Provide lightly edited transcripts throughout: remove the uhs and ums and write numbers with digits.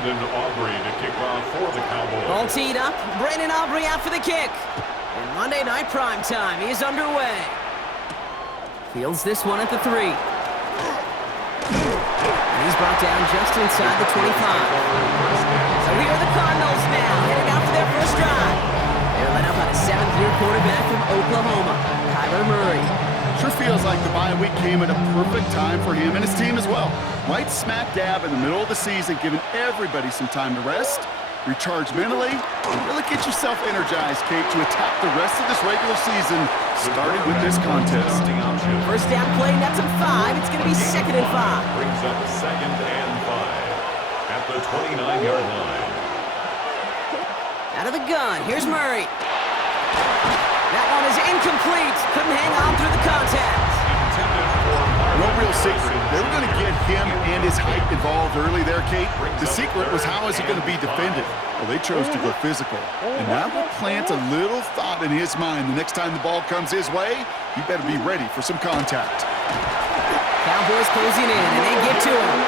To kick off for the Cowboys. All teed up. Brandon Aubrey out for the kick. And Monday Night Prime Time is underway. Fields this one at the 3. And he's brought down just inside the 25. So here are the Cardinals now, heading out for their first drive. They're led up by the 7th-year quarterback from Oklahoma, Kyler Murray. Sure feels like the bye week came at a perfect time for him and his team as well. Right smack dab in the middle of the season, giving everybody some time to rest, recharge mentally, and really get yourself energized, Kate, to attack the rest of this regular season, starting with this contest. First down play, that's a 5. It's going to be 2nd and 5. Brings up 2nd and 5 at the 29-yard line. Out of the gun, here's Murray. That one is incomplete. Couldn't hang on through the contact. No real secret. They were going to get him and his height involved early there, Kate. The secret was how is he going to be defended? Well, they chose to go physical. And that will plant a little thought in his mind. The next time the ball comes his way, you better be ready for some contact. Cowboys closing in, and they get to him.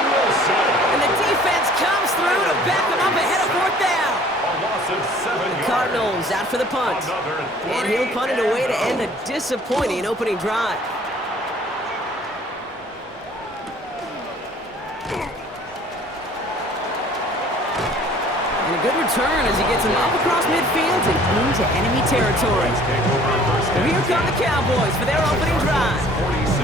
And the defense comes through to back him up ahead of 4th down. The Cardinals out for the punt. And he'll punt it away to end a disappointing opening drive. And a good return as he gets him up across midfield and into enemy territory. And here come the Cowboys for their opening drive.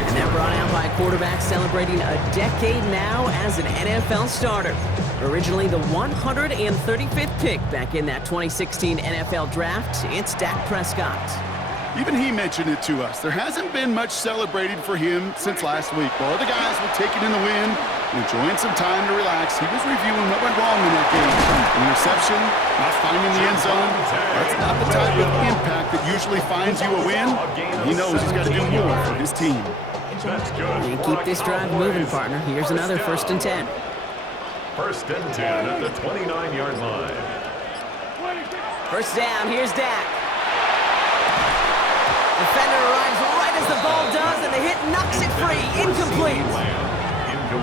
And they're brought out by a quarterback celebrating a decade now as an NFL starter. Originally the 135th pick back in that 2016 NFL Draft, it's Dak Prescott. Even he mentioned it to us. There hasn't been much celebrated for him since last week. While other guys were taking in the win and enjoying some time to relax, he was reviewing what went wrong in that game. An interception, not finding the end zone. That's not the type of impact that usually finds you a win. He knows he's got to do more for his team. And keep this drive moving, partner. Here's another 1st and 10. 1st and 10 at the 29-yard line. First down, here's Dak. Defender arrives right as the ball does, and the hit knocks it free. Incomplete.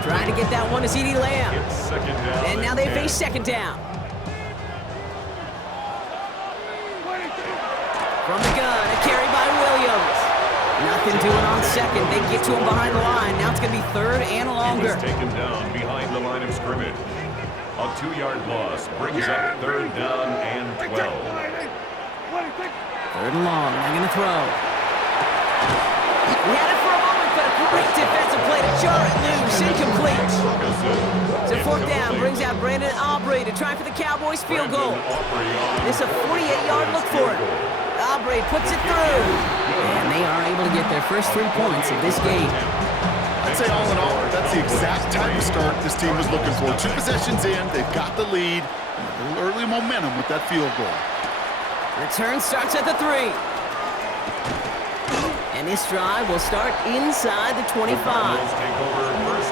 Trying to get that one to CeeDee Lamb. And now they face 2nd down. From the gun, a carry by Williams. Nothing doing on 2nd. They get to him behind the line. Now it's going to be 3rd and longer. He was taken down behind the line of scrimmage. A 2-yard loss brings up 3rd down and 12. 3rd and long. They're going to throw. He had it for a moment, but a great defensive play to jar it loose. Incomplete. So 4th down brings out Brandon Aubrey to try for the Cowboys field goal. This is a 48-yard look for it. Aubrey puts it through. And they are able to get their first 3 points of this game. I'd say all in all, that's the exact type of start this team was looking for. 2 possessions in, they've got the lead, and a little early momentum with that field goal. Return starts at the 3. And this drive will start inside the 25.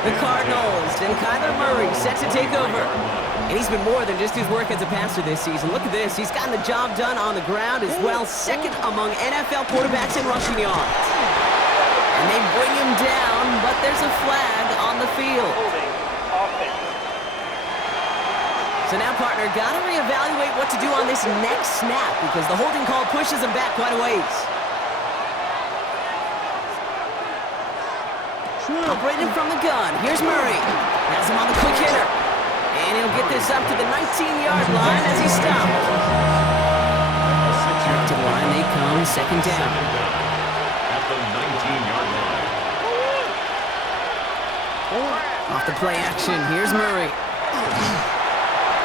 The Cardinals and Kyler Murray set to take over. And he's been more than just his work as a passer this season. Look at this. He's gotten the job done on the ground as well. 2nd among NFL quarterbacks in rushing yards. And they bring him down, but there's a flag on the field. So now, partner, got to reevaluate what to do on this next snap because the holding call pushes him back quite a ways. Operating from the gun. Here's Murray. Has him on the quick hitter. And he'll get this up to the 19-yard line as he stopped. Back to the line they come, 2nd down. At the 19-yard line. Off the play action, here's Murray.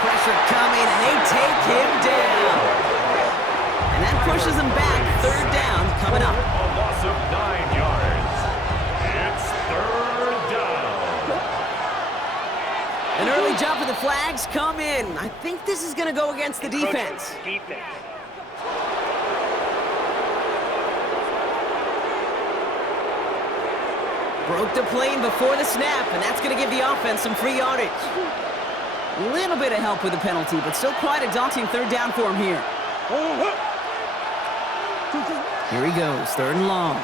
Pressure coming, and they take him down. And that pushes him back, 3rd down coming up. A loss of 9 yards. It's 3rd down. An early jump of the flags come in. I think this is going to go against the defense. Broke the plane before the snap, and that's going to give the offense some free yardage. A little bit of help with the penalty, but still quite a daunting 3rd down for him here. Here he goes, 3rd and long.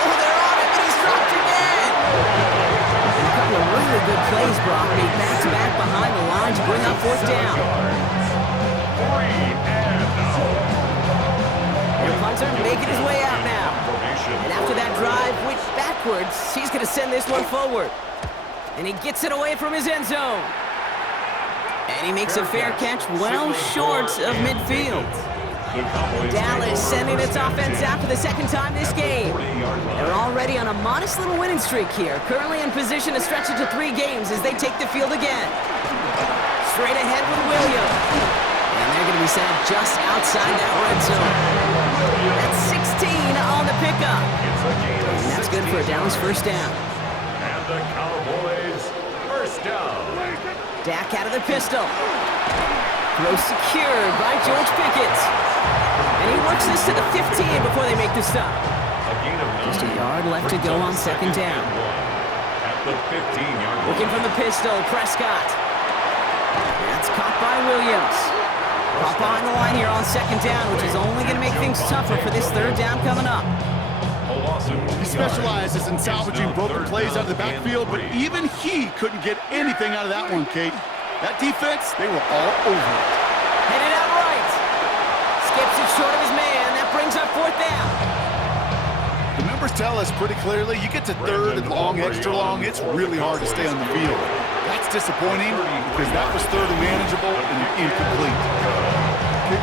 Oh, they're on it, but he's dropped again. And a couple of really real good plays, Brock. Made back-to-back behind the line to bring up fourth down. Their punter making his way out now. And after that drive went backwards, he's going to send this one forward. And he gets it away from his end zone. And he makes a fair catch well short of midfield. Dallas sending its offense out for the second time this game. They're already on a modest little winning streak here, currently in position to stretch it to 3 games as they take the field again. Straight ahead with Williams. And they're going to be sent up just outside that red zone. That's 16 on the pickup. And that's good for a Dallas first down. And the Cowboys first down. Dak out of the pistol. Throw secured by George Pickett. And he works this to the 15 before they make the stop. Just a yard left to go on second down. At the 15-yard line. Looking from the pistol, Prescott. That's caught by Williams. Caught behind the line here on second down, which is only going to make things tougher for this third down coming up. He specializes in salvaging broken plays out of the backfield, but even he couldn't get anything out of that one, Kate. That defense, they were all over it. Headed out right. Skips it short of his man. That brings up fourth down. The numbers tell us pretty clearly, you get to third and long, extra long, it's really hard to stay on the field. That's disappointing because that was third and manageable and incomplete.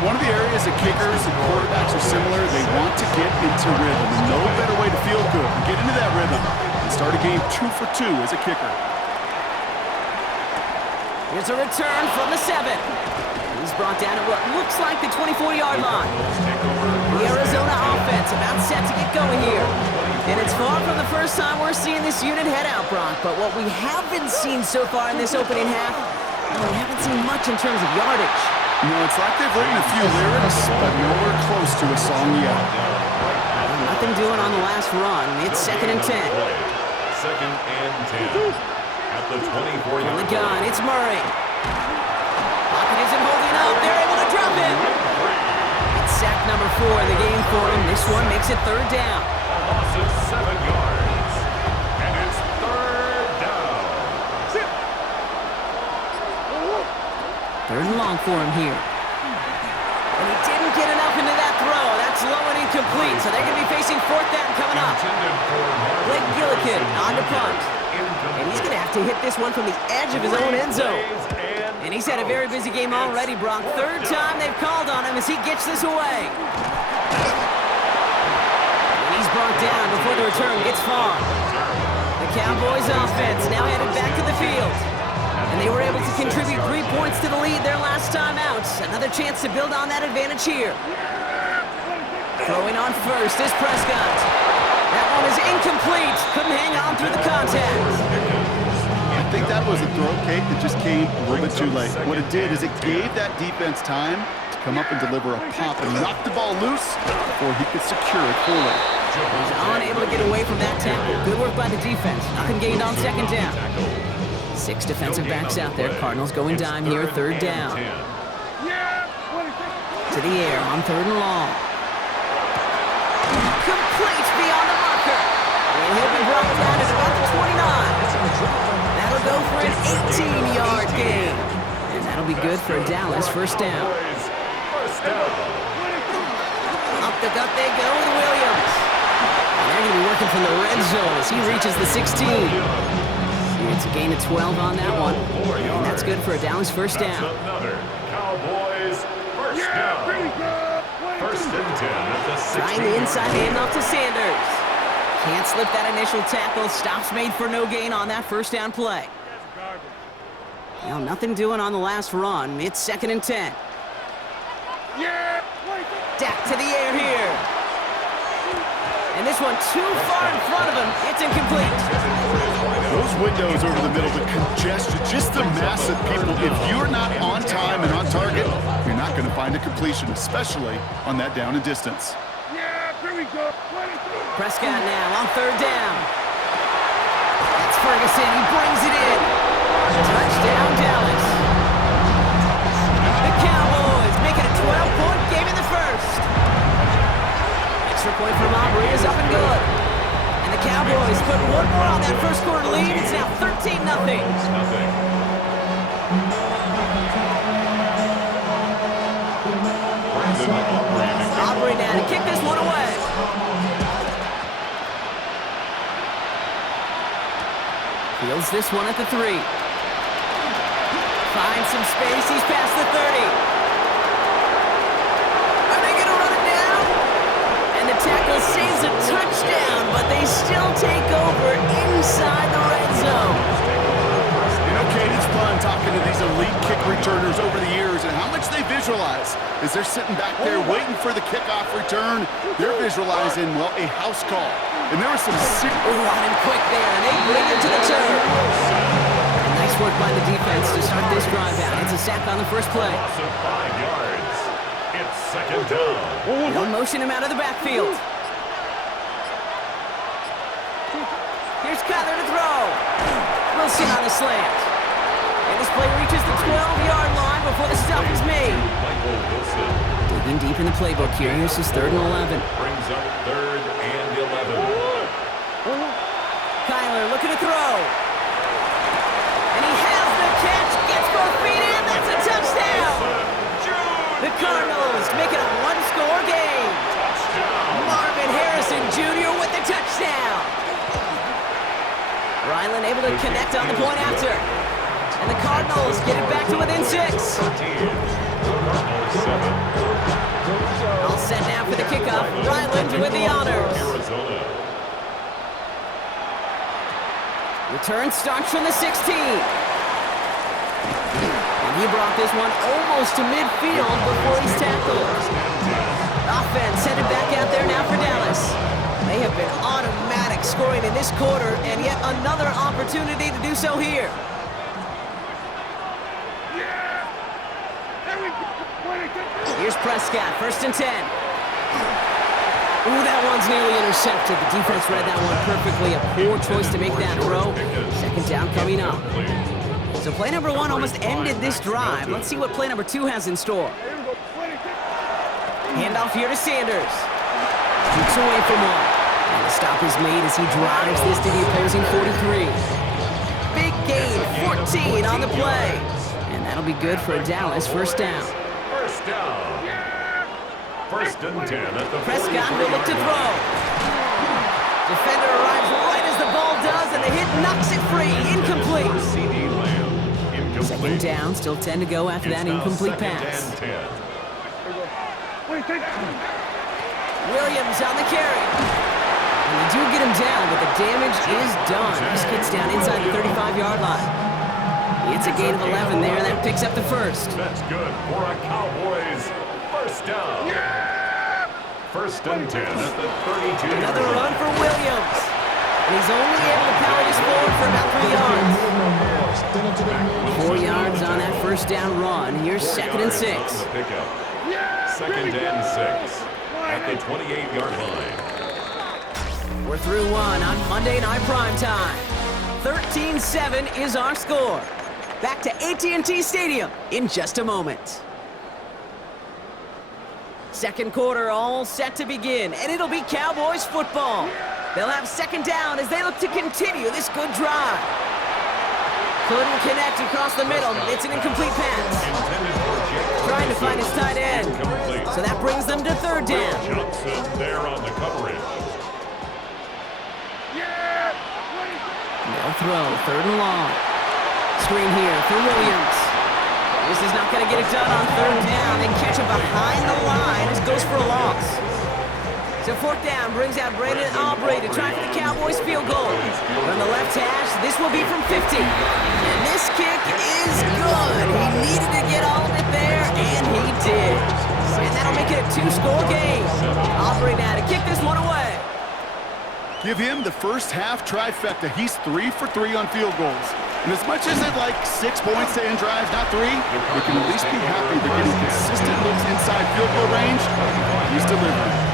One of the areas that kickers and quarterbacks are similar, they want to get into rhythm. And no better way to feel good and get into that rhythm and start a game 2 for 2 as a kicker. Here's a return from the 7. He's brought down at what looks like the 24-yard line. The Arizona offense about set to get going here. And it's far from the first time we're seeing this unit head out, Brock. But what we haven't seen so far in this opening half, we haven't seen much in terms of yardage. No, it's like they've written a few lyrics, but nowhere close to a song yet. Nothing doing on the last run. It's second and 10. Second and 10. At the 24-yard line. From the gun, it's Murray. Pocket isn't holding up. They're able to drop him. It's sack number 4 in the game for him. This one makes it third down. A loss of 7 yards. And it's third down. Third and long for him here. And he didn't get enough into that throw. That's low and incomplete. So they're going to be facing fourth down coming up. Blake Gillikin on to punt. And he's going to have to hit this one from the edge of his own end zone. And he's had a very busy game already, Brock. Third time they've called on him as he gets this away. And he's brought down before the return gets far. The Cowboys offense now headed back to the field. And they were able to contribute 3 points to the lead their last time out. Another chance to build on that advantage here. Throwing on first is Prescott. That one is incomplete. Couldn't hang on through the contact. I think that was a throw, Kate, that just came a little bit too late. What it did is it gave that defense time to come up and deliver a pop and knock the ball loose before he could secure it fully. He's unable to get away from that tackle. Good work by the defense. Nothing gained on second down. 6 defensive backs out there. Cardinals going dime here, third down. To the air on third and long. Complete beyond the marker. And he'll be brought down at about the 29. That'll go for an 18-yard gain. And that'll be good for Dallas first down. Up the gut they go with Williams. And they're going to be working from the red zone as he reaches the 16. It's a gain of 12 on that one. And that's good for a Dallas first down. Another Cowboys first down. First and 10 at the 16. Trying the inside handoff to Sanders. Can't slip that initial tackle. Stops made for no gain on that first down play. Now nothing doing on the last run. It's second and 10. Dak to the air here. And this one too far in front of him. It's incomplete. Those windows over the middle, the congestion, just the mass of people. If you're not on time and on target, you're not going to find a completion, especially on that down and distance. Prescott now on third down. That's Ferguson. He brings it in. Touchdown, Dallas. The Cowboys making a 12-point game in the first. Extra point from Aubrey is up and good. And the The Cowboys put one more on that first quarter lead. It's now 13-0. Aubrey now to kick this one away. Fields this one at the 3. Finds some space. He's past the 30. Are they going to run it down? And the tackle saves a touchdown, but they still take over inside the red zone. You know, Kate, it's fun talking to these elite kick returners over the years and how much they visualize. As they're sitting back there waiting for the kickoff return, they're visualizing, well, a house call. And there was some running quick there, and they bring it to the turn. Nice work by the defense to start this drive out. It's a sack on the first play. 5 yards. It's second down. They'll motion him out of the backfield. Here's Kyler to throw. Wilson on the slant. And this play reaches the 12-yard line before the stop is made. Digging deep in the playbook here. Here's his 3rd and 11. Brings up 3rd and 11. Kyler looking to throw. And he has the catch. Gets both feet in. That's a touchdown. The Cardinals make it a one-score game. Marvin Harrison Jr. with the touchdown. Ryland able to connect on the point after. And the Cardinals get it back to within 6. All set now for the kickoff. Ryland with the honors. Return starts from the 16. And he brought this one almost to midfield before he's tackled. Offense headed back out there now for Dallas. They have been automatic scoring in this quarter, and yet another opportunity to do so here. Here's Prescott, 1st and 10. Ooh, that one's nearly intercepted. The defense read that one perfectly. A poor choice to make that throw. Second down coming up. So play number 1 almost ended this drive. Let's see what play number 2 has in store. Handoff here to Sanders. Keeps away from one. And the stop is made as he drives this to the opposing 43. Big gain, 14 on the play. And that'll be good for Dallas. First down. First down. 1st and 10 at the Prescott will look to throw. Defender arrives right as the ball does, and the hit knocks it free. Incomplete. CD Lamb. Incomplete. Second down, still 10 to go after that incomplete pass. Williams on the carry. And they do get him down, but the damage is done. This gets down inside the 35-yard line. It's a gain of 11 there. That picks up the first. That's good for a Cowboys first down. 1st and 10 at the 32. Another run for Williams. And he's only able to power this forward for about 3 yards. 4 yards on that first down run. Here's 2nd and 6. 2nd and 6 at the 28-yard line. We're through one on Monday Night Primetime. 13-7 is our score. Back to AT&T Stadium in just a moment. Second quarter all set to begin, and it'll be Cowboys football. They'll have second down as they look to continue this good drive. Couldn't connect across the middle. It's an incomplete pass. Trying to find his tight end. So that brings them to 3rd down. Johnson there on the coverage. They'll throw, 3rd and long. Screen here for Williams. This is not going to get it done on 3rd down. They catch him behind the line as goes for a loss. So 4th down brings out Brandon Aubrey to try for the Cowboys field goal. From the left hash, this will be from 50. And this kick is good. He needed to get all of it there, and he did. And that'll make it a 2-score game. Aubrey now to kick this one away. Give him the first half trifecta. He's 3 for 3 on field goals. And as much as they'd like 6 points to end drives, not 3, they can at least be happy they're getting consistent looks inside field goal range. He's delivering.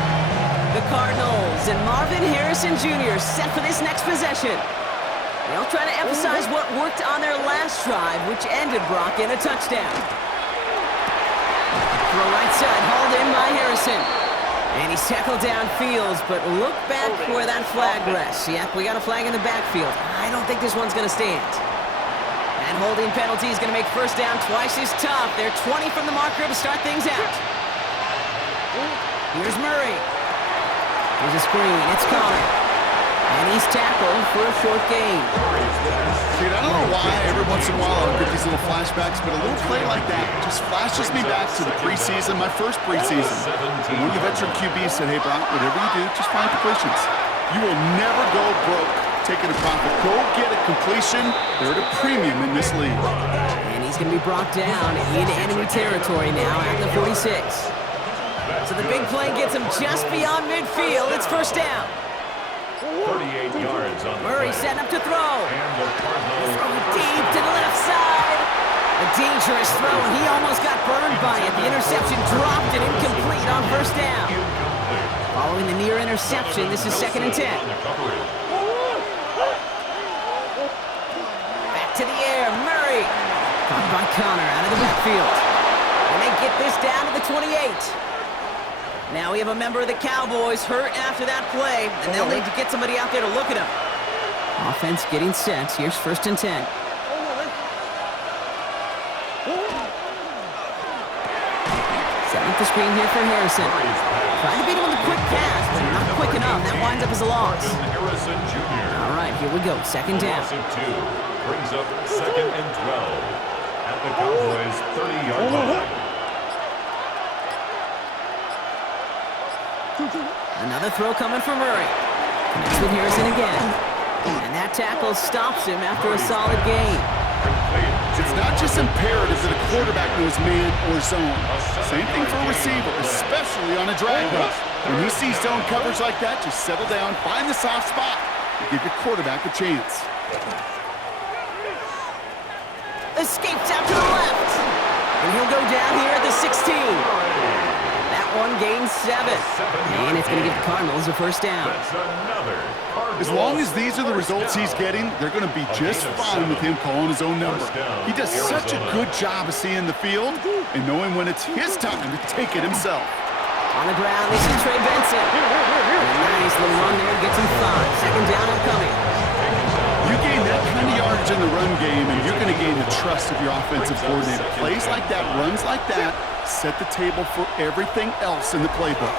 The Cardinals and Marvin Harrison Jr. set for this next possession. They'll try to emphasize what worked on their last drive, which ended Brock in a touchdown. Throw right side, hauled in by Harrison. And he's tackled downfield, but look back where that flag rests. Yep, we got a flag in the backfield. I don't think this one's going to stand. And holding penalty is going to make first down twice as tough. They're 20 from the marker to start things out. Here's Murray. Here's a screen. It's Connor. And he's tackled for a short gain. Dude, I don't know why every once in a while I'll get these little flashbacks, but a little play like that just flashes me back to the preseason, my first preseason. And when the veteran QB said, hey, Brock, whatever you do, just find completions. You will never go broke taking a profit. Go get a completion. They're at a premium in this league. And he's going to be brought down into enemy territory now at the 46. So the big play gets him just beyond midfield. It's first down. 38 yards on the Murray play. setting up to throw. And the Cardinals Deep to the left side. A dangerous throw, and he almost got burned by it. The interception dropped and incomplete on first down. Following the near interception, this is 2nd and 10. Back to the air, Murray. Caught by Connor out of the backfield. And they get this down to the 28. Now we have a member of the Cowboys hurt after that play, and they'll need to get somebody out there to look at him. Offense getting set. Here's 1st and 10. Setting up the screen here for Harrison. Trying to beat him with a quick pass, but not quick enough. That winds up as a loss. Harrison Jr. All right, here we go. 2nd down. Loss of 2 brings up 2nd and 12 at the Cowboys' 30-yard line. Another throw coming from Murray. Connects with Harrison again. And that tackle stops him after a solid gain. It's not just imperative that a quarterback knows man or zone. Same thing for a receiver, especially on a drag route. When you see zone coverage like that, just settle down, find the soft spot, and give your quarterback a chance. Escapes out to the left. And he'll go down here at the 16. That one gains 7. And it's going to give the Cardinals a first down. As long as these are the results he's getting, they're going to be just fine with him calling his own number. He does such a good job of seeing the field and knowing when it's his time to take it himself. On the ground, this is Trey Benson. Nice little run there, gets him 5. 2nd down upcoming. You gain that kind of yardage in the run game, and you're going to gain the trust of your offensive coordinator. Plays like that, runs like that, set the table for everything else in the playbook.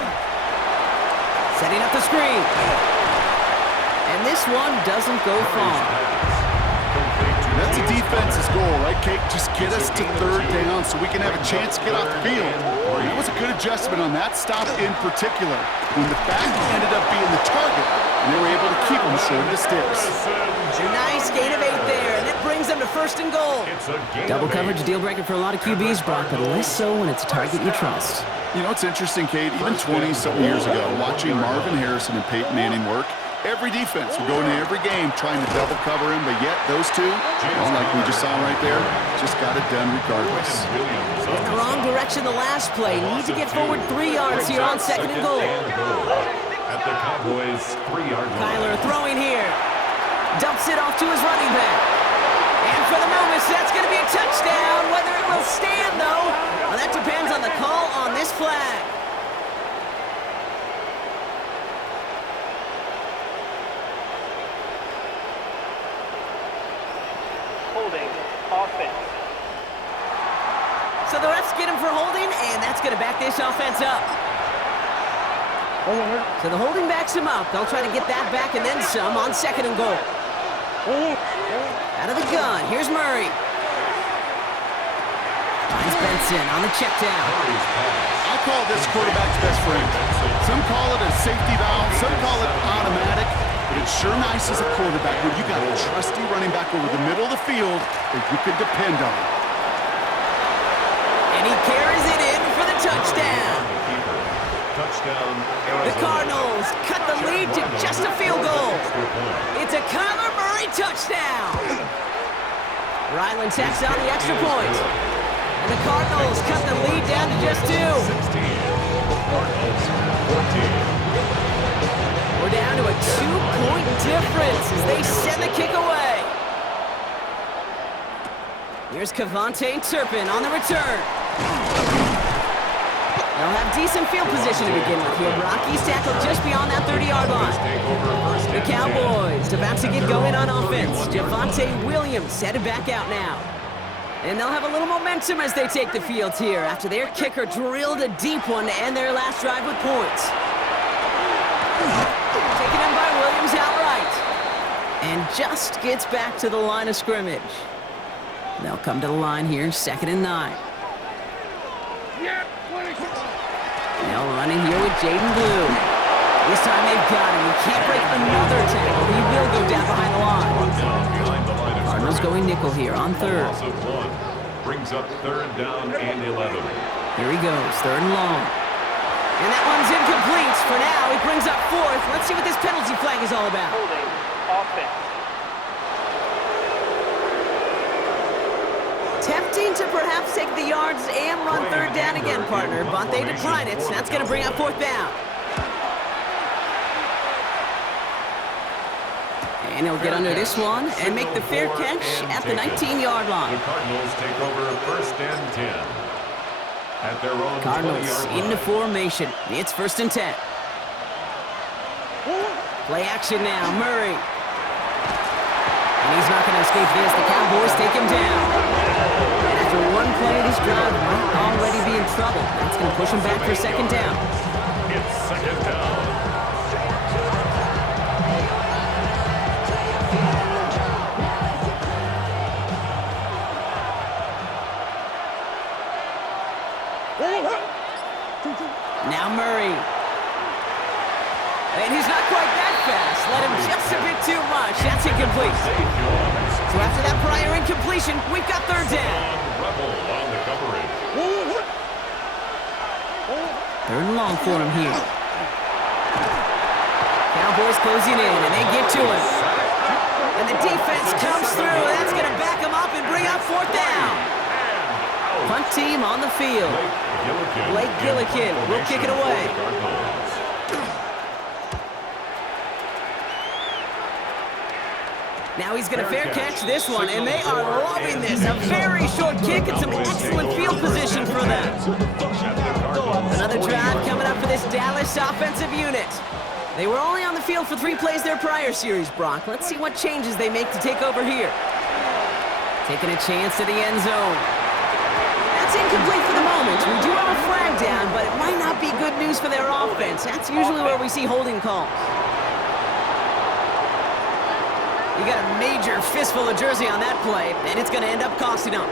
Setting up the screen. And this one doesn't go far. That's a defense's goal, right, Kate? Just get us to 3rd down so we can have a chance to get off the field. And that was a good adjustment on that stop in particular, when the back ended up being the target, and they were able to keep him short of the sticks. Nice gain of 8 there, and it brings them to 1st and goal. Double coverage deal breaker for a lot of QBs, Brock, but less so when it's a target you trust. You know, it's interesting, Kate, even 20-something years ago, watching Marvin Harrison and Peyton Manning work, every defense would go into every game trying to double cover him, but yet those two, well, like we just saw right there, just got it done regardless. In the wrong direction the last play. Need to get forward 3 yards here on 2nd and goal. At the Cowboys' 3-yard line. Kyler throwing here. Dumps it off to his running back. And for the moment, that's going to be a touchdown. Whether it will stand, though, well, that depends on the call on this flag. Holding offense. So the refs get him for holding, and that's going to back this offense up. So the holding backs him up. They'll try to get that back and then some on 2nd and goal. Out of the gun, here's Murray. Finds Benson on the check down. I call this quarterback's best friend. Some call it a safety valve, some call it automatic, but it's sure nice as a quarterback when you got a trusty running back over the middle of the field that you can depend on. And he carries it in for the touchdown. Touchdown, The Cardinals cut the lead to just a field goal. It's a Kyler Murray touchdown. Ryland tacks on the extra point. And the Cardinals cut the lead down to just 2. 16. Cardinals, 14. We're down to a 2-point difference as they send the kick away. Here's Cavante Turpin on the return. They'll have decent field position to begin with here. Rocky's tackled just beyond that 30-yard line. The Cowboys about to get going on offense. Javonte Williams headed back out now. And they'll have a little momentum as they take the field here after their kicker drilled a deep one to end their last drive with points. Taken in by Williams outright. And just gets back to the line of scrimmage. They'll come to the line here, 2nd and 9. Now running here with Jaden Blue. This time they've got him. He can't break another tackle. He will go down behind the line. Cardinals going nickel here on 3rd. Brings up 3rd down and 11. Here he goes, 3rd and long. And that one's incomplete. For now, he brings up 4th. Let's see what this penalty flag is all about. Holding offense. Tempting to perhaps take the yards and run 3rd down again, partner, but they decline it. That's going to bring up 4th down. And he'll get under this one and make the fair catch at the 19-yard line. The Cardinals take over 1st and 10. At their own Cardinals 20-yard line. into formation. It's 1st and 10. Play action now, Murray. And he's not going to escape this. The Cowboys take him down. And after one play of this drive, might already be in trouble. That's going to push him back for 2nd down. It's 2nd down. Now Murray. And he's not quite that fast. Let him just a bit too much. That's incomplete. So after that prior incompletion, we've got 3rd down. Rebel on the coverage. 3rd and long for him here. Cowboys closing in, and they get to him. And the defense comes through. That's going to back him up and bring up 4th down. Punt team on the field. Blake Gillikin will kick it away. Now he's going to fair catch this one, and they are loving this. A very short kick and some excellent field position for them. Another drive coming up for this Dallas offensive unit. They were only on the field for 3 plays their prior series, Brock. Let's see what changes they make to take over here. Taking a chance to the end zone. That's incomplete for the moment. We do have a flag down, but it might not be good news for their offense. That's usually where we see holding calls. You got a major fistful of jersey on that play, and it's going to end up costing them.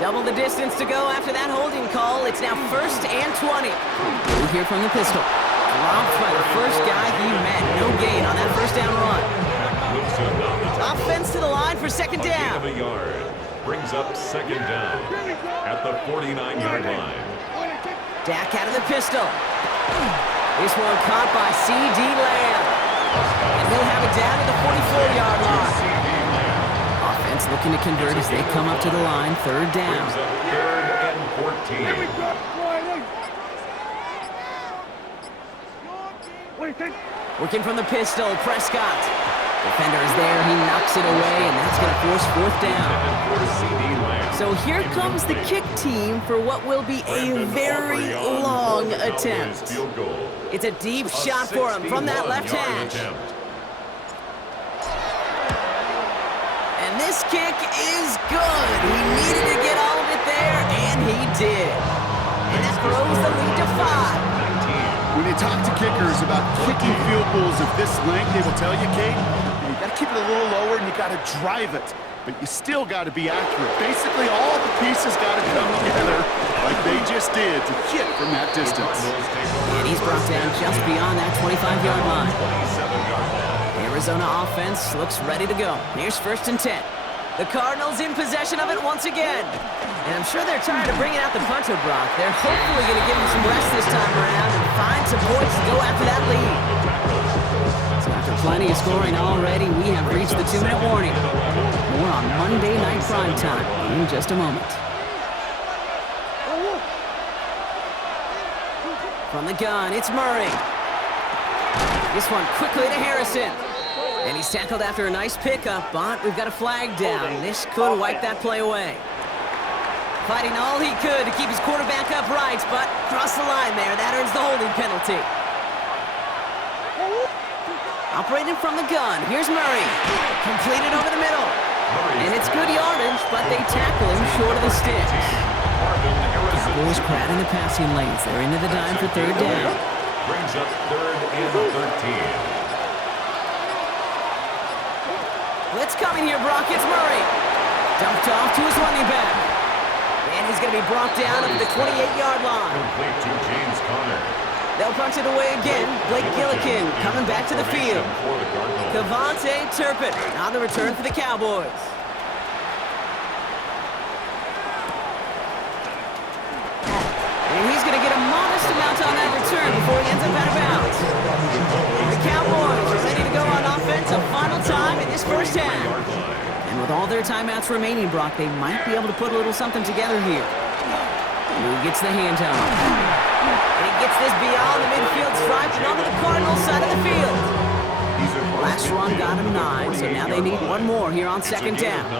Double the distance to go after that holding call. It's now 1st and 20. We'll hear from the pistol. Dropped by the first guy he met. No gain on that 1st down run. Offense to the line for 2nd down. Brings up 2nd down at the 49-yard line. Dak out of the pistol. This one caught by C.D. Lamb. And he'll have it down to the 44-yard line. Offense looking to convert as they come up to the line. 3rd down. Brings up 3rd and 14. Working from the pistol, Prescott. Defender is there, he knocks it away, and that's going to force 4th down. So here comes the kick team for what will be a very long attempt. It's a deep shot for him from that left hash. And this kick is good. He needed to get all of it there, and he did. And that throws the lead to 5. When you talk to kickers about kicking field goals of this length, they will tell you, Kate, you got to keep it a little lower and you got to drive it. But you still got to be accurate. Basically, all the pieces got to come together like they just did to hit from that distance. And he's brought down just beyond that 25-yard line. Arizona offense looks ready to go. Here's 1st and 10. The Cardinals in possession of it once again. And I'm sure they're tired of bringing out the punter, Brock. They're hopefully going to give him some rest this time around and find some points to go after that lead. So after plenty of scoring already, we have reached the 2-minute warning. More on Monday Night Prime Time in just a moment. From the gun, it's Murray. This one quickly to Harrison. And he's tackled after a nice pickup, but we've got a flag down. This could wipe that play away. Fighting all he could to keep his quarterback upright, but crossed the line there. That earns the holding penalty. Operating from the gun, here's Murray. Completed over the middle. And it's good yardage, but they tackle him short of the sticks. Cowboys crowding the passing lanes. They're into the dime for third down. Brings up third and 13. Blitz coming here, Brock. It's Murray. Dumped off to his running back. And he's going to be brought down at the 28-yard line. Complete to James Conner. They'll punch it away again. Blake Gillikin coming back to the field. Devontae Turpin on the return for the Cowboys. And he's going to get a modest amount on that return before he ends up out of bounds. The Cowboys are ready to go on offense a final time in this first half. And with all their timeouts remaining, Brock, they might be able to put a little something together here. Who gets the handoff? And he gets this beyond the midfield stripe and onto the Cardinals side of the field. Last run got him 9, so now they need one more here on second down.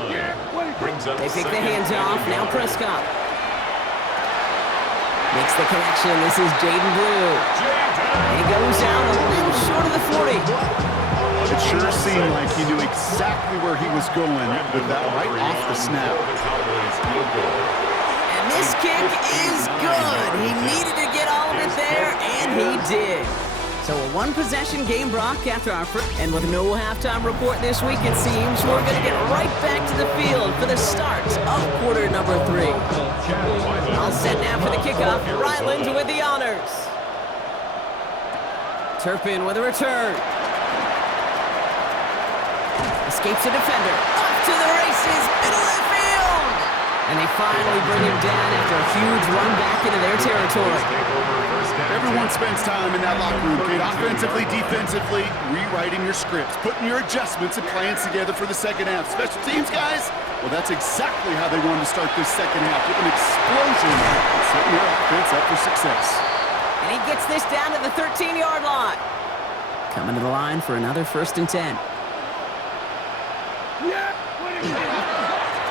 They pick the hands off. Now Prescott makes the connection. This is Jaden Blue. And he goes out a little short of the 40. It sure seemed like he knew exactly where he was going with that right off the snap. And this kick is good. He needed to get all of it there, and he did. So a one-possession game, Brock, after our first. And with no halftime report this week, it seems we're going to get right back to the field for the start of quarter number 3. All set now for the kickoff. Ryland with the honors. Turpin with a return. Escapes a defender. Off to the races. Middle of the field. And they finally bring him down after a huge run back into their territory. Everyone spends time in that locker room, kid. Offensively, defensively, rewriting your scripts, putting your adjustments and plans together for the second half. Special teams, guys, well, that's exactly how they wanted to start this second half, with an explosion and setting their offense up for success. And he gets this down to the 13-yard line. Coming to the line for another 1st and 10.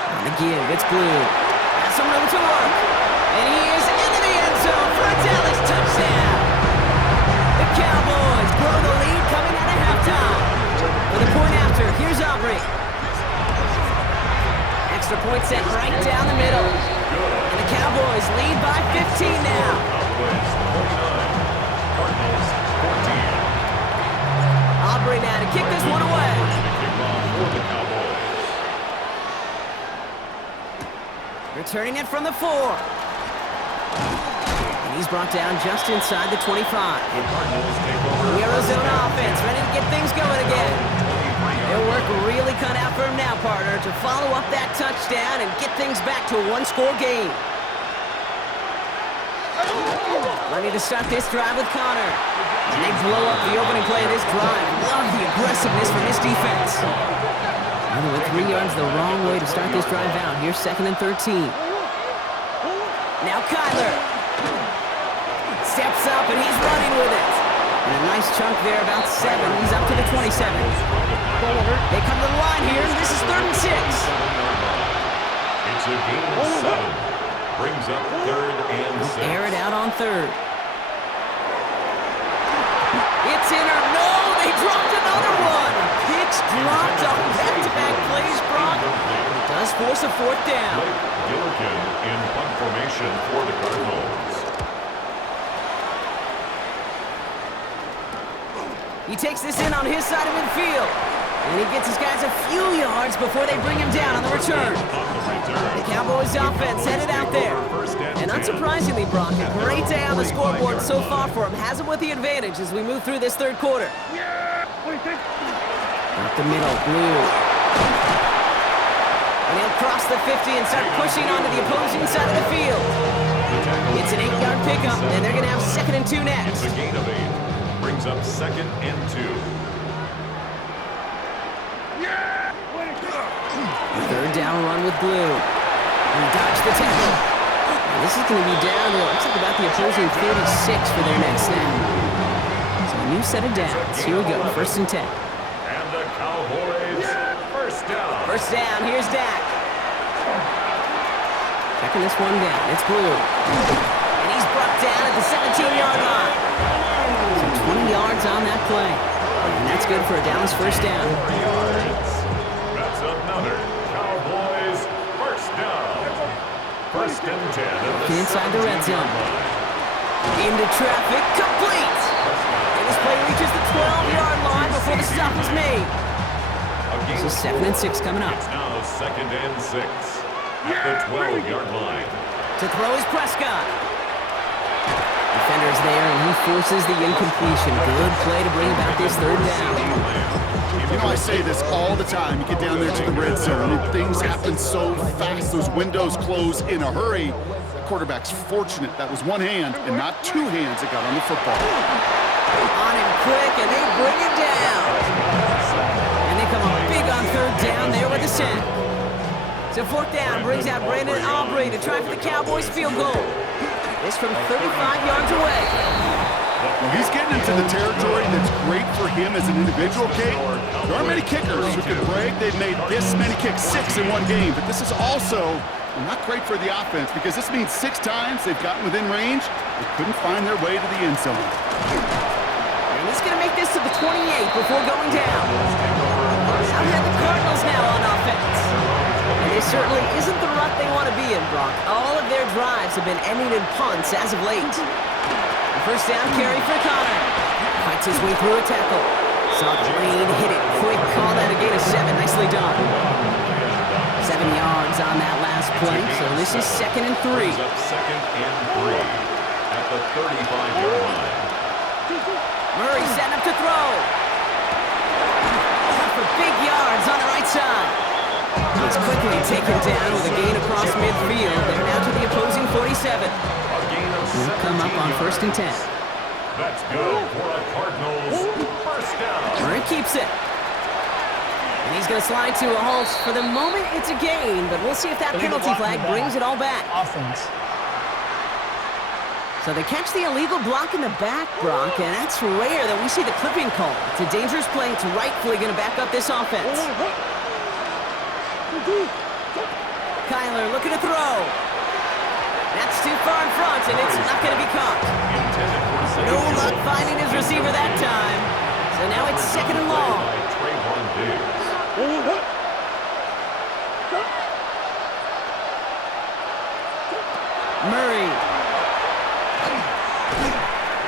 On the give, it's Blue. Has some room to work. And he is into the end zone for a Dallas touchdown. The Cowboys grow the lead coming out of halftime. For the point after, here's Aubrey. Extra point set right down the middle. And the Cowboys lead by 15 now. Cardinals 14. Aubrey now to kick this one away. For the Cowboys. Returning it from the 4. And he's brought down just inside the 25. The Arizona offense ready to get things going again. Their work really cut out for him now, partner, to follow up that touchdown and get things back to a one-score game. Ready to start this drive with Connor. And they blow up the opening play of this drive. Love the aggressiveness from this defense. Another with 3 yards the wrong way to start this drive out. Here's 2nd and 13. Now Kyler steps up and he's running with it. And a nice chunk there, about 7. He's up to the 27. They come to the line here. This is 3rd and 6. It's a gain of 7. Brings up 3rd and 6. Air it out on 3rd. It's in or no, they dropped another one. Kicks dropped on back-to-back plays, Brock. It does force a 4th down. Gillikin in punt formation for the Cardinals. He takes this in on his side of midfield. And he gets his guys a few yards before they bring him down on the return. The Cowboys offense headed out there. And unsurprisingly, Brock, a great day on the scoreboard so far for him. Has him with the advantage as we move through this 3rd quarter. Up the middle, Blue. And he'll cross the 50 and start pushing onto the opposing side of the field. It's an 8-yard pickup, and they're going to have 2nd and 2 next. It's a gain of 8. Brings up 2nd and 2. Third down run with Blue. And he dodged the tackle. And this is going to be down to, looks like about the opposing 36 for their next snap. So a new set of downs. Here we go, 1st and 10. And the Cowboys, 1st down. 1st down, here's Dak. Check tracking this one down. It's Blue. And he's brought down at the 17-yard line. So 20 yards on that play. And that's good for a Dallas first down. 4 yards. That's another Cowboys first down. First and 10. Inside the red zone. Into traffic, complete. And this play reaches the 12-yard line before the stop is made. So 2nd and 6 coming up. It's now 2nd and 6 at the 12-yard line. To throw is Prescott. Defender's there, and he forces the incompletion. Good play to bring about this third down. You know, I say this all the time. You get down there to the red zone, and things happen so fast. Those windows close in a hurry. The quarterback's fortunate that was one hand and not two hands that got on the football. On him quick, and they bring him down. And they come up big on third down there with the sack. So 4th down brings out Brandon Aubrey to try for the Cowboys field goal. This from 35 yards away. Well, he's getting into the territory that's great for him as an individual, Kate. There aren't many kickers who can brag they've made this many kicks, 6 in one game. But this is also not great for the offense because this means 6 times they've gotten within range. They couldn't find their way to the end zone. And he's going to make this to the 28 before going down. I've had the Cardinals now on offense. And this certainly isn't the rut they want to be in, Brock. All of their drives have been ending in punts as of late. The first down carry for Connor. Fights his way through a tackle. Saw the lane, hit it quick, called out a gain of 7. Nicely done. 7 yards on that last play, so this is 2nd and 3. Up 2nd and 3 at the 35-yard line. Murray setting up to throw. For big yards on the right side. It's quickly taken down with a gain across midfield. They're now to the opposing 47. We'll come up on 1st and 10. That's good for a Cardinals first down. Murray keeps it. And he's going to slide to a halt. For the moment, it's a gain, but we'll see if that penalty flag brings it all back. Offense. So they catch the illegal block in the back, Brock, and that's rare that we see the clipping call. It's a dangerous play. It's rightfully going to back up this offense. Kyler looking to throw. That's too far in front, and it's not going to be caught. No luck finding his receiver that time. So now it's 2nd and long. Murray.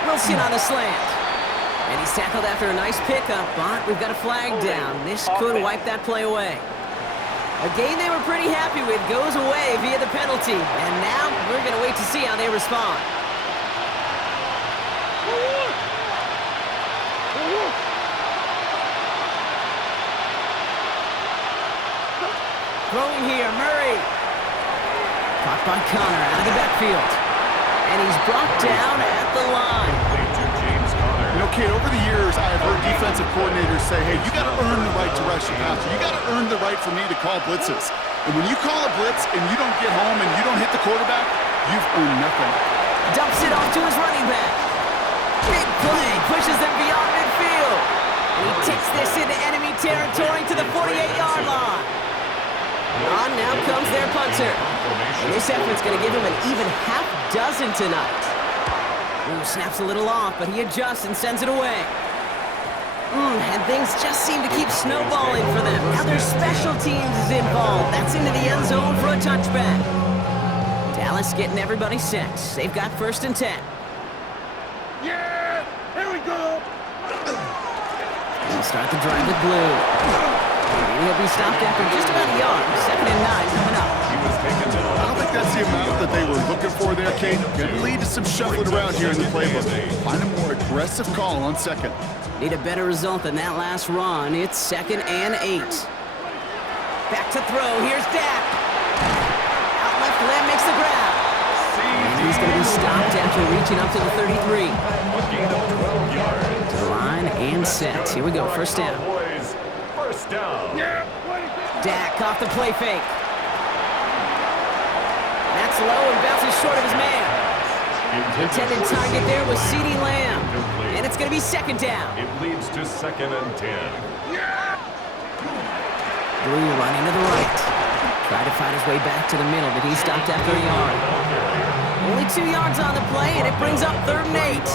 Wilson on the slant. And he's tackled after a nice pickup, but we've got a flag down. This could wipe that play away. A game they were pretty happy with goes away via the penalty. And now we're going to wait to see how they respond. Throwing here, Murray. Caught by Connor out of the backfield. And he's brought down at the line. You know, Kate, over the years, I have heard defensive coordinators say, hey, you got to earn the right to rush the passer. You got to earn the right for me to call blitzes. And when you call a blitz and you don't get home and you don't hit the quarterback, you've earned nothing. Dumps it off to his running back. Big play, pushes them beyond midfield. And he takes this into enemy territory to the 48-yard line. On now comes their punter. And this effort's going to give him an even half dozen tonight. Ooh, snaps a little off, but he adjusts and sends it away. And things just seem to keep snowballing for them. Now their special teams is involved. That's into the end zone for a touchback. Dallas getting everybody set. They've got 1st and 10. Yeah! Here we go! They'll start the drive with Blue. He'll be stopped after just about a yard. 2nd and 9 coming up. I don't think that's the amount that they were looking for there, Kate. Going to lead to some shuffling around here in the playbook. Find a more aggressive call on 2nd. Need a better result than that last run. It's 2nd and 8. Back to throw. Here's Dak. Out left, Lamb makes the grab. And he's going to be stopped after reaching up to the 33. To the line and set. Here we go. 1st down. First down. Dak off the play fake. That's low and bounces short of his man. Intended target there was CeeDee Lamb. And it's going to be 2nd down. It leads to 2nd and 10. Blue running to the right. Tried to find his way back to the middle, but he stopped after a yard. Only 2 yards on the play, and it brings up 3rd and 8.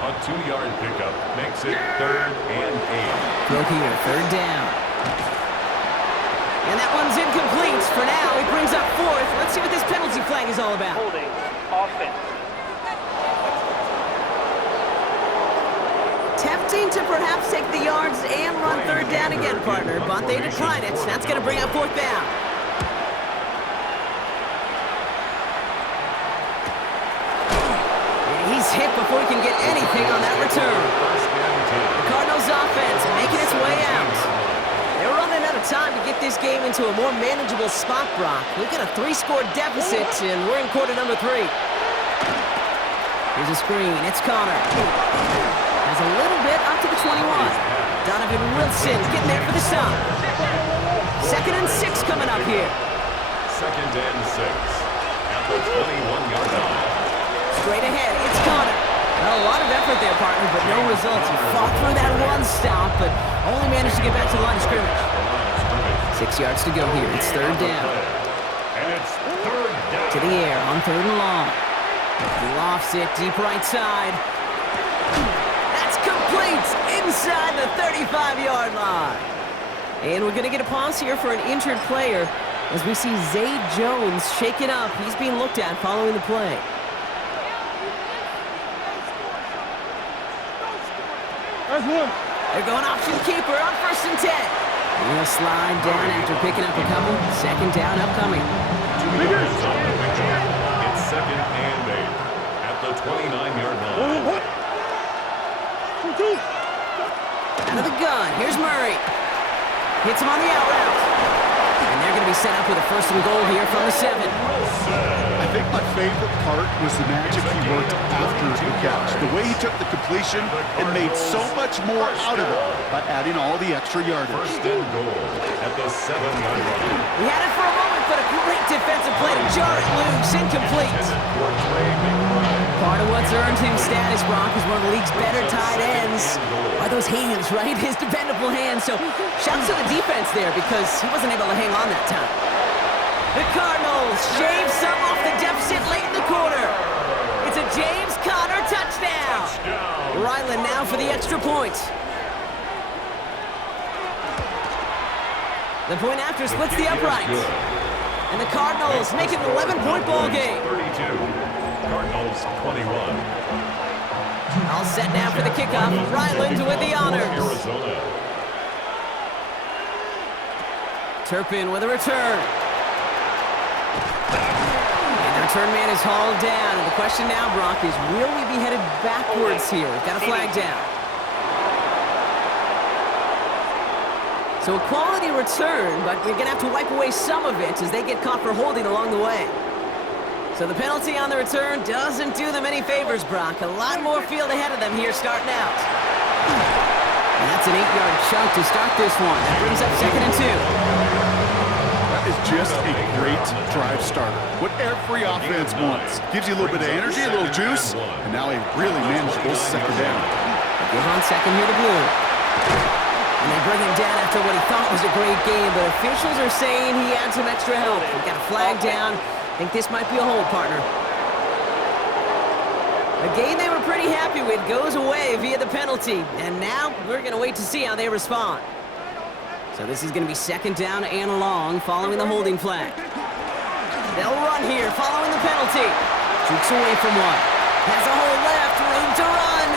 A 2-yard pickup makes it 3rd and 8. Throw here, 3rd down. And that one's incomplete. For now, it brings up 4th. Let's see what this penalty flag is all about. Holding offense. Tempting to perhaps take the yards and run 3rd down again, partner, but they decline it. That's going to bring up 4th down. And he's hit before he can get anything on that return. The Cardinals offense making its way out. They're running out of time to get this game into a more manageable spot, Brock. We've got a 3-score deficit, and we're in quarter number 3. Here's a screen. It's Connor. Has a little bit up to the 21. Donovan Wilson getting there for the stop. 2nd and 6 coming up here. 2nd and 6 at the 21-yard line. Straight ahead, it's Connor. Well, a lot of effort there, partner, but no results. He fought through that one stop, but only managed to get back to the line of scrimmage. 6 yards to go here. It's 3rd down. And it's 3rd down. To the air on 3rd and long. He lofts it deep right side. That's complete inside the 35-yard line. And we're going to get a pause here for an injured player as we see Zay Jones shaken up. He's being looked at following the play. They're going option keeper on 1st and 10. He'll slide down after picking up a couple. 2nd down upcoming. 2 yards on the picture. It's 2nd and 8 at the 29-yard line. Out of the gun, here's Murray. Hits him on the out route. And they're going to be set up with a 1st and goal here from the 7. I think my favorite part was the magic he worked after the catch. The way he took the completion and made so much more out of it by adding all the extra yardage. 1st and goal at the 7-yard line. He had it for a moment, but a great defensive play to jar it loose. Incomplete. Part of what's earned him status, Brock, is one of the league's better tight ends. Are those hands, right? His dependable hands. So shouts to the defense there because he wasn't able to hang on that time. The Cardinals shave some off the deficit late in the quarter. It's a James Conner touchdown. Ryland now for the extra point. The point after splits the uprights. And the Cardinals make it an 11-point ball game. 32. Cardinals 21. All set now for the kickoff. Ryland with the honors. Arizona. Turpin with a return. And the return man is hauled down. And the question now, Brock, is will we be headed backwards here? We've got a flag down. So a quality return, but you're going to have to wipe away some of it as they get caught for holding along the way. So the penalty on the return doesn't do them any favors, Brock. A lot more field ahead of them here starting out. And that's an 8-yard chunk to start this one. That brings up 2nd and 2. That is just a great drive starter. What every offense wants. Gives you a little bit of energy, a little juice, and now a really manageable 2nd down. Give on 2nd here to Blue. And they bring him down after what he thought was a great game, but officials are saying he had some extra help. We've got a flag down. I think this might be a hold, partner. A game they were pretty happy with goes away via the penalty, and now we're going to wait to see how they respond. So this is going to be 2nd down and long following the holding flag. They'll run here following the penalty. Jukes away from one. Has a hole left, room to run.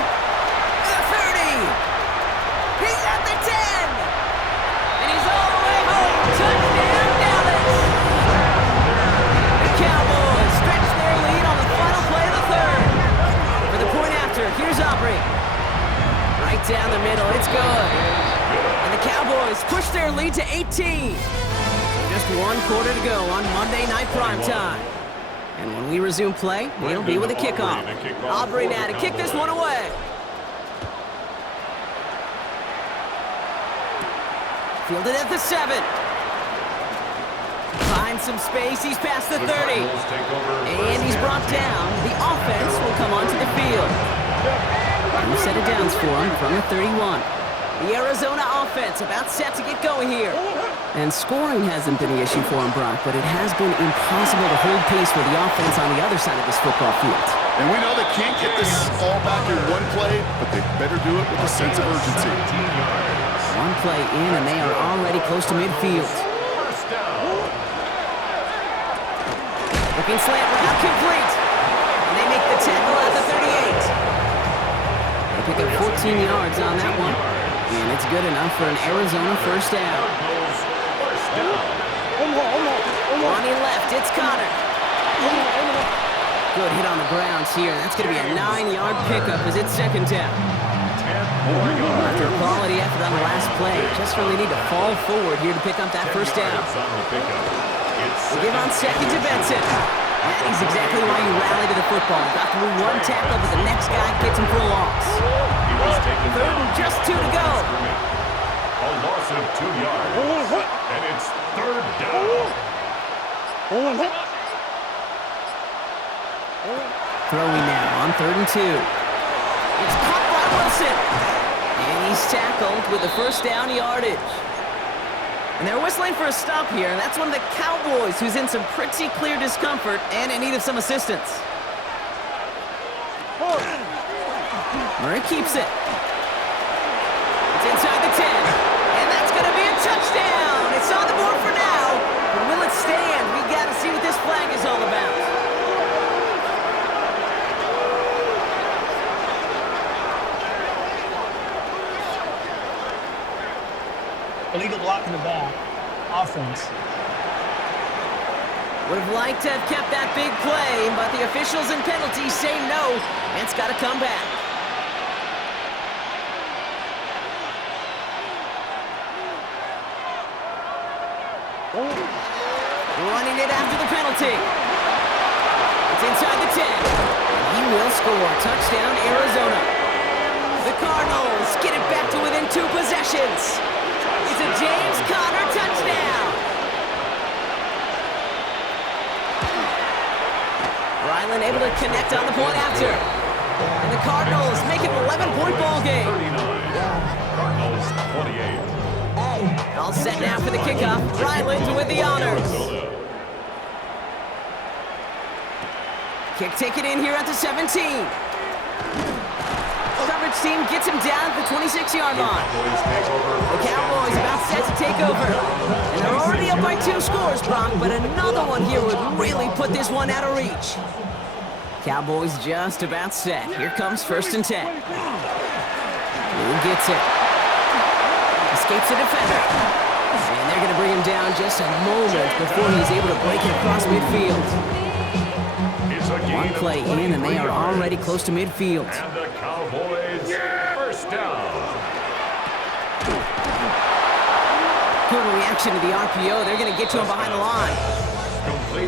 The 30. He's at the 10. And he's all the way home. Touchdown, Dallas. The Cowboys stretch their lead on the final play of the 3rd. For the point after, here's Aubrey. Right down the middle, it's good. And the Cowboys push their lead to 18. Just 1 quarter to go on Monday Night Primetime. And when we resume play, it'll be with a kickoff. Aubrey now to kick this one away. Fielded at the 7. Finds some space, he's past the 30. And he's brought down. The offense will come onto the field. New set of downs for him from the 31. The Arizona offense about set to get going here. And scoring hasn't been the issue for him, Brock, but it has been impossible to hold pace with the offense on the other side of this football field. And we know they can't get this all back in one play, but they better do it with a sense of urgency. One play in, and they are already close to midfield. Looking slant route complete. And they make the tackle at the 38. They pick up 14 yards on that one. And it's good enough for an Arizona first down. Running left, it's Connor. Good hit on the grounds here. That's going to be a 9-yard pickup as it's second down. After a quality effort on the last play, just really need to fall forward here to pick up that first down. They give on second to Benson. That is exactly why you rally to the football. Got through one tackle, but the next guy gets him for a loss. Third and just 2 to go. A loss of 2 yards. And it's third down. Throwing now on 3rd and 2. It's caught by Wilson. And he's tackled with the first down yardage. And they're whistling for a stop here, and that's one of the Cowboys who's in some pretty clear discomfort and in need of some assistance. Murray keeps it. It's inside the 10. And that's going to be a touchdown. It's on the board for now. But will it stand? We got to see what this flag is all about. Illegal block in the back. Offense. Would have liked to have kept that big play, but the officials and penalties say no. And it's got to come back. Running it after the penalty. It's inside the 10. He will score. Touchdown, Arizona. The Cardinals get it back to within 2 possessions. It's a James Conner touchdown. Ryland able to connect on the point after. And the Cardinals make it an 11-point ball game. 39. Cardinals 28. All set now for the kickoff. Ryland with the honors. Kick taken in here at the 17. Coverage team gets him down at the 26-yard line. The Cowboys about set to take over. And they're already up by 2 scores, Brock, but another one here would really put this one out of reach. Cowboys just about set. Here comes 1st and 10. Who gets it? Escapes the defender. And they're going to bring him down just a moment before he's able to break it across midfield. One play in, and they are already close to midfield. And the Cowboys first down. Good reaction to the RPO. They're going to get to him behind the line.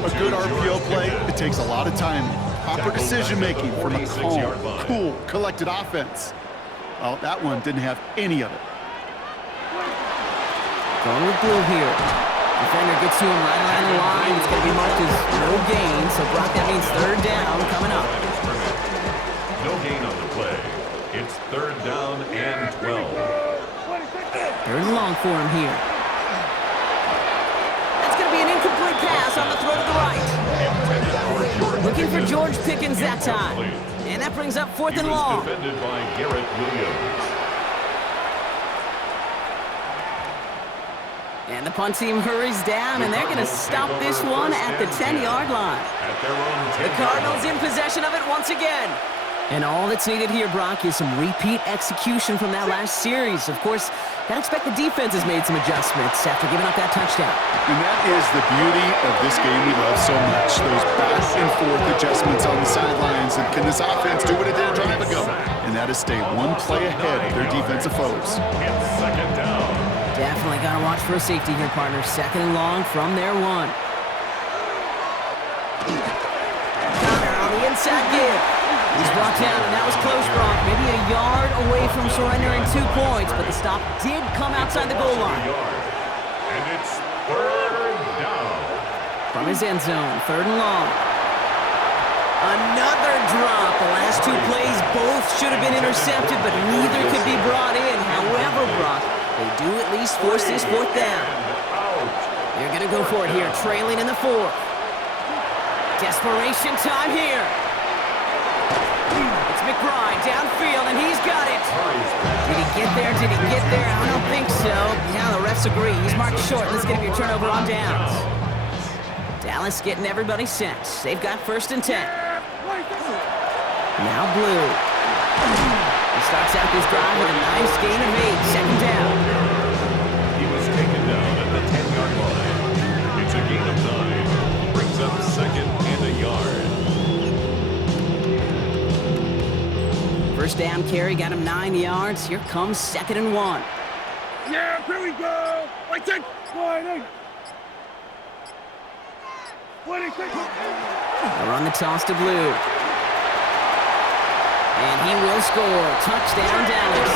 A good RPO play, it takes a lot of time. Proper decision-making from a calm, cool, collected offense. Well, that one didn't have any of it. Going with blue here. Defender gets to him right around the line. It's going to be marked as no gain. So, Brock, that means 3rd down coming up. No gain on the play. It's 3rd down and 12. 3rd and long for him here. That's going to be an incomplete pass on the throw to the right. Looking for George Pickens that time. And that brings up 4th and long. Defended by Garrett Williams. And the punt team hurries down, and they're going to stop this one at the 10-yard line. The Cardinals in possession of it once again. And all that's needed here, Brock, is some repeat execution from that last series. Of course, gotta expect the defense has made some adjustments after giving up that touchdown. And that is the beauty of this game we love so much. Those back and forth adjustments on the sidelines. And can this offense do what it did a drive ago? And that is stay one play ahead of their defensive foes. It's 2nd down. Definitely gotta watch for a safety here, partner. 2nd and long from their 1. Connor on the inside give. He's brought down, and that was close, Brock. Maybe a yard away from surrendering 2 points, but the stop did come outside the goal line. And it's 3rd down. From his end zone, 3rd and long. Another drop. The last 2 plays both should have been intercepted, but neither could be brought in. However, Brock, they do at least force this 4th down. They're going to go for it here, trailing in the fourth. Desperation time here. It's McBride downfield, and he's got it. Did he get there? Did he get there? I don't think so. Yeah, the refs agree. He's marked short. Let's get him your turnover on downs. Dallas getting everybody set. They've got 1st and 10. Now Blue. He starts out this drive with a nice gain of 8. 2nd down. He was taken down at the 10-yard line. It's a gain of 9. Brings up 2nd and a yard. 1st down carry got him 9 yards. Here comes 2nd and 1. Yeah, here we go. Like that. They'll run the toss to Blue. And he will score. Touchdown, Dallas.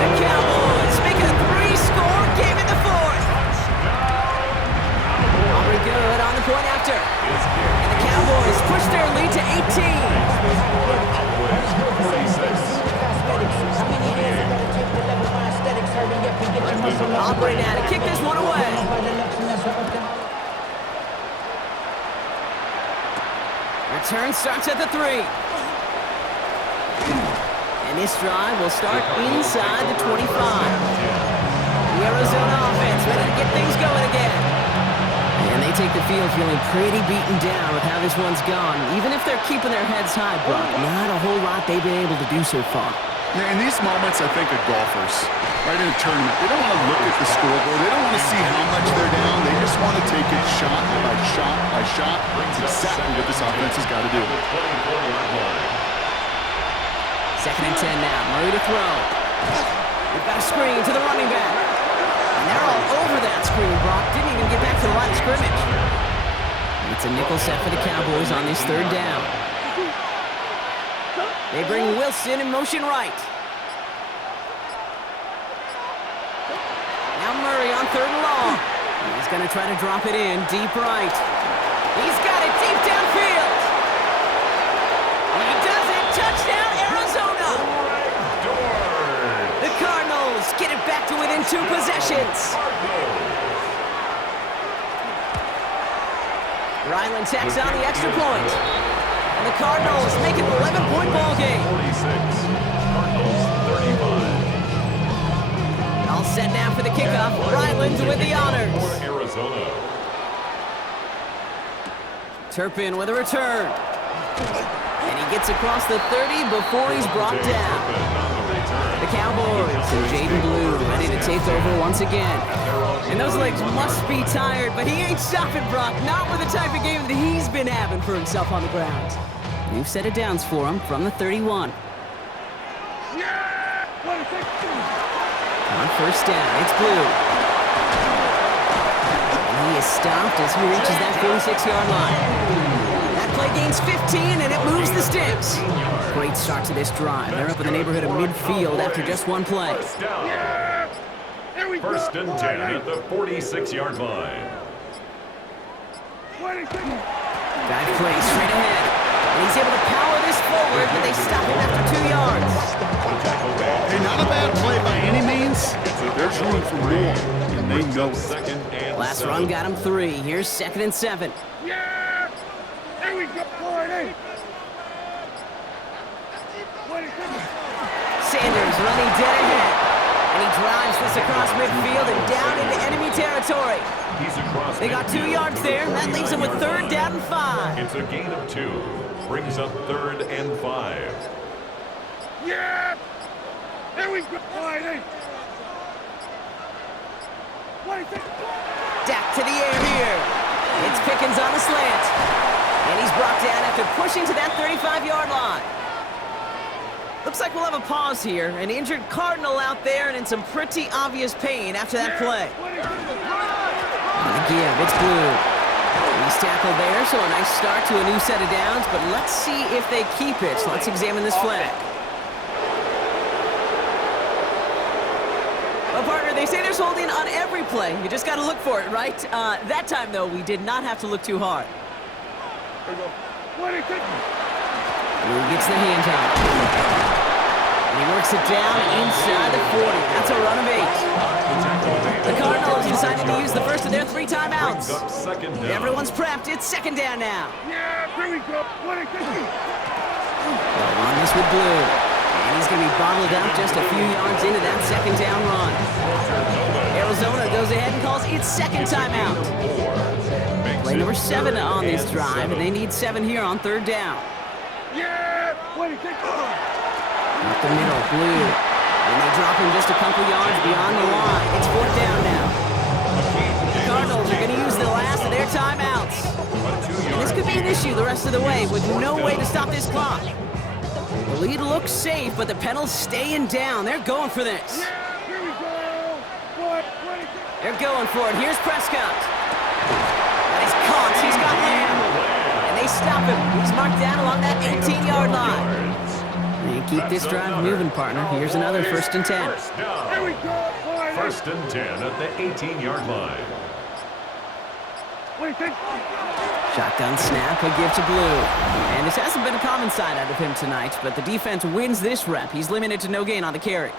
The Cowboys making a 3-score game in the 4th. Aubrey good on the point after. And the Cowboys push their lead to 18. Aubrey now to kick this one away. Return starts at the 3. And this drive will start inside the 25. The Arizona offense ready to get things going again. And they take the field feeling pretty beaten down with how this one's gone. Even if they're keeping their heads high, Brock, not a whole lot they've been able to do so far. Yeah, in these moments, I think of golfers, right in a tournament, they don't want to look at the scoreboard. They don't want to see how much they're down. They just want to take it shot by shot by shot. That's exactly what this offense has got to do. 2nd and 10 now. Murray to throw. We've got a screen to the running back. And they're all over that screen, Brock. Didn't even get back to the line of scrimmage. It's a nickel set for the Cowboys on this 3rd down. They bring Wilson in motion right. Now Murray on 3rd and long. He's going to try to drop it in deep right. He's got it deep downfield. He does it. Touchdown, Arizona. The Cardinals get it back to within 2 possessions. Ryland tacks on the extra point. And the Cardinals make it an 11-point ball game. 46. Cardinals 35. All set now for the kickoff. Ryland with the honors. For Arizona. Turpin with a return. And he gets across the 30 before he's brought down. The Cowboys and Jaden Blue ready to take over once again. And those legs must be tired, but he ain't stopping, Brock. Not with the type of game that he's been having for himself on the ground. New set of downs for him from the 31. On 1st down, it's Blue. And he is stopped as he reaches that 46-yard line. That play gains 15, and it moves the sticks. Great start to this drive. They're up in the neighborhood of midfield after just one play. 1st and 10 at the 46-yard line. Guy plays straight ahead. And he's able to power this forward, but they stop him after 2 yards. Hey, not a bad play by any means, but there's room for more, and they know it. Last run got him 3. Here's 2nd and 7. Yeah! There we go, Florida! Sanders running dead ahead. And he drives this across midfield and down into enemy territory. They got 2 yards there. That leaves them with 3rd down and 5. It's a gain of 2. Brings up 3rd and 5. Yeah! There we go, Florida! Dak to the air here. It's Pickens on the slant. And he's brought down after pushing to that 35-yard line. Looks like we'll have a pause here. An injured Cardinal out there and in some pretty obvious pain after that play. And the give, it's Blue. He's tackled there, so a nice start to a new set of downs, but let's see if they keep it. Let's examine this flag. Well, partner, they say there's holding on every play. You just got to look for it, right? That time, though, we did not have to look too hard. Blue gets the hand out. He works it down inside the 40. That's a run of 8. The Cardinals decided to use the first of their 3 timeouts. Everyone's prepped. It's second down now. Yeah, here we go. They'll run this with Blue. And he's going to be bottled up just a few yards into that second down run. Arizona goes ahead and calls its second timeout. Play number 7 on this drive, and they need 7 here on third down. Yeah, Up the middle, Blue. And they drop him just a couple yards beyond the line. It's fourth down now. The Cardinals are going to use the last of their timeouts. And this could be an issue the rest of the way with no way to stop this clock. The lead looks safe, but the penalty's staying down. They're going for this. here we go. They're going for it. Here's Prescott. And he's caught. He's got Lamb. And they stop him. He's marked down along that 18-yard line. And keep this drive moving, partner. Here's another 1st and 10. Here we go. 1st and 10 at the 18-yard line. What do you think? Shotgun snap, a give to Blue. And this hasn't been a common side out of him tonight, but the defense wins this rep. He's limited to no gain on the carry.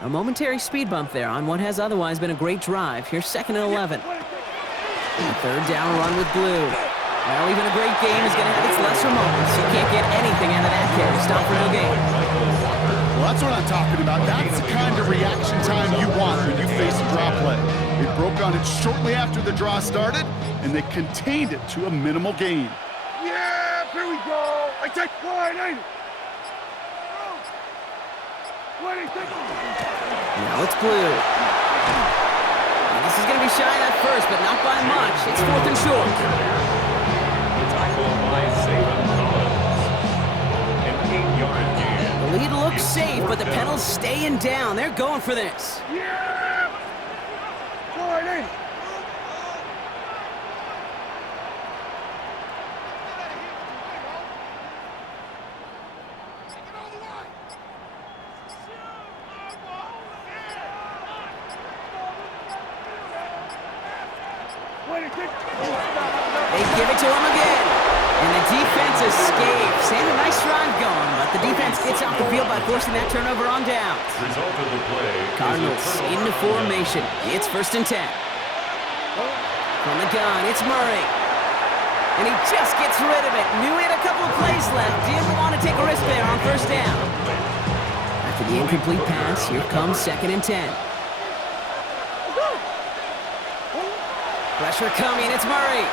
A momentary speed bump there on what has otherwise been a great drive. Here's 2nd and 11. A third down run with Blue. Well, even a great game is going to have its lesser moments. You can't get anything out of that carry. Stop for no gain. Well, that's what I'm talking about. That's the kind of reaction time you want when you face a draw play. They broke on it shortly after the draw started, and they contained it to a minimal gain. Yeah, here we go. I take one, ain't it? What do you think? Now it's Blue. And this is going to be shy at first, but not by much. It's 4th and short. The lead looks safe, but the penalty's staying down. They're going for this. Yeah! One, ain't it? They give it to him again. And the defense escapes. And a nice drive going, but the defense gets off the field by forcing that turnover on down. Result of the play. Cardinals into formation. It's 1st and 10. From the gun, it's Murray. And he just gets rid of it. Knew he had a couple of plays left. Didn't want to take a risk there on 1st down. After the incomplete pass, here comes 2nd and 10. Pressure coming, it's Murray.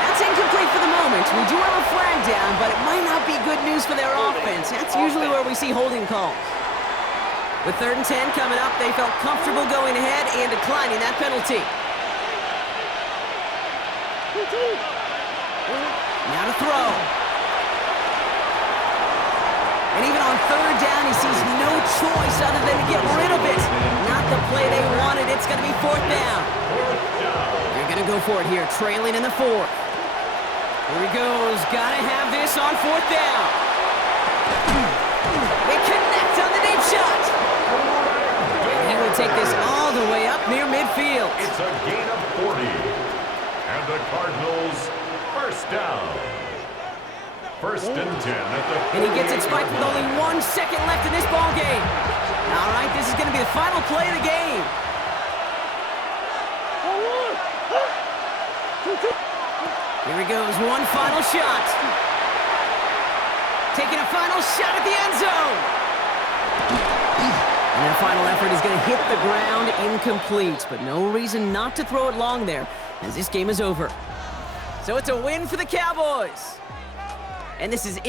That's incomplete for the moment. We do have a flag down, but it might not be good news for their offense. That's usually where we see holding calls. With 3rd and 10 coming up, they felt comfortable going ahead and declining that penalty. Now to throw. And even on 3rd down, he sees no choice other than to get rid of it. Not the play they wanted. It's going to be 4th down. They're going to go for it here, trailing in the 4th. Here he goes. Got to have this on 4th down. They connect on the deep shot. And he will take this all the way up near midfield. It's a gain of 40. And the Cardinals, 1st down. 1st and 10 at the... And he gets it spiked with only 1 second left in this ball game. All right, this is going to be the final play of the game. Here he goes, one final shot. Taking a final shot at the end zone. And that final effort is going to hit the ground incomplete, but no reason not to throw it long there, as this game is over. So it's a win for the Cowboys. And this is